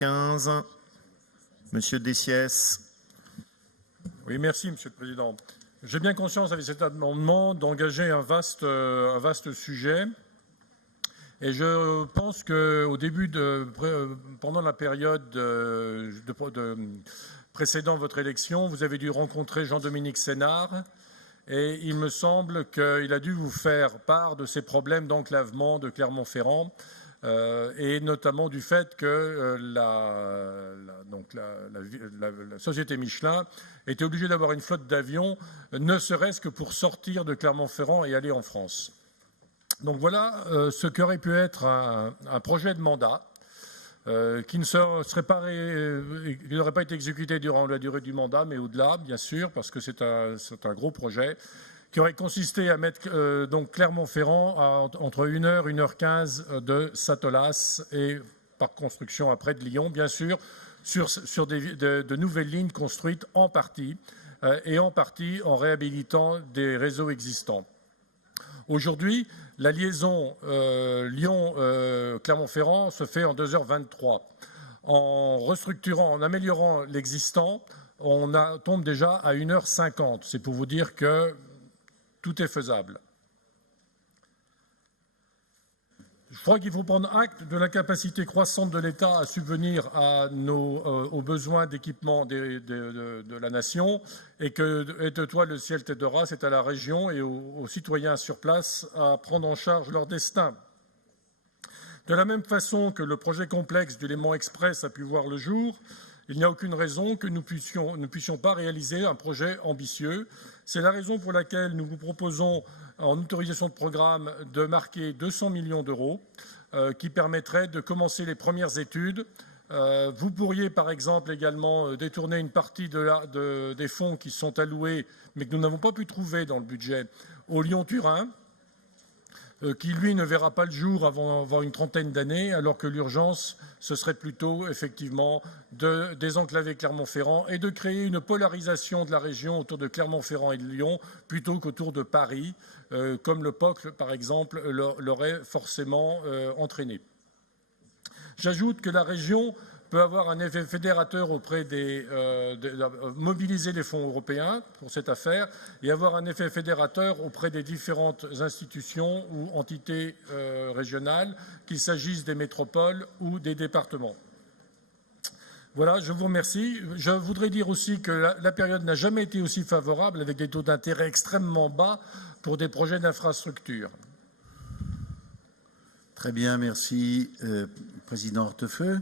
15, Monsieur Dessiès. Oui, merci, Monsieur le Président. J'ai bien conscience, avec cet amendement, d'engager un vaste sujet. Et je pense qu'au début, pendant la période précédant votre élection, vous avez dû rencontrer Jean-Dominique Sénard. Et il me semble qu'il a dû vous faire part de ces problèmes d'enclavement de Clermont-Ferrand. Et notamment du fait que la société Michelin était obligée d'avoir une flotte d'avions, ne serait-ce que pour sortir de Clermont-Ferrand et aller en France. Donc voilà ce qu'aurait pu être un projet de mandat qui n'aurait pas été exécuté durant la durée du mandat, mais au-delà, bien sûr, parce que c'est un gros projet, qui aurait consisté à mettre donc Clermont-Ferrand entre 1h, 1h15 de Satolas et par construction après de Lyon, bien sûr, sur de nouvelles lignes construites en partie et en partie en réhabilitant des réseaux existants. Aujourd'hui, la liaison Lyon-Clermont-Ferrand se fait en 2h23. En restructurant, en améliorant l'existant, on tombe déjà à 1h50. C'est pour vous dire que tout est faisable. Je crois qu'il faut prendre acte de l'incapacité croissante de l'État à subvenir aux besoins d'équipement de la nation et que, et de toi le ciel t'aidera, c'est à la région et aux citoyens sur place à prendre en charge leur destin. De la même façon que le projet complexe du Léman Express a pu voir le jour, il n'y a aucune raison que nous ne puissions pas réaliser un projet ambitieux. C'est la raison pour laquelle nous vous proposons, en autorisation de programme, de marquer 200 millions d'euros qui permettraient de commencer les premières études. Vous pourriez, par exemple, également détourner une partie des fonds qui sont alloués, mais que nous n'avons pas pu trouver dans le budget, au Lyon-Turin, qui, lui, ne verra pas le jour avant une trentaine d'années, alors que l'urgence, ce serait plutôt, effectivement, de désenclaver Clermont-Ferrand et de créer une polarisation de la région autour de Clermont-Ferrand et de Lyon, plutôt qu'autour de Paris, comme le POC, par exemple, l'aurait forcément entraîné. J'ajoute que la région peut avoir un effet fédérateur auprès mobiliser les fonds européens pour cette affaire et avoir un effet fédérateur auprès des différentes institutions ou entités régionales, qu'il s'agisse des métropoles ou des départements. Voilà, je vous remercie. Je voudrais dire aussi que la période n'a jamais été aussi favorable, avec des taux d'intérêt extrêmement bas pour des projets d'infrastructure. Très bien, merci. Président Hortefeux.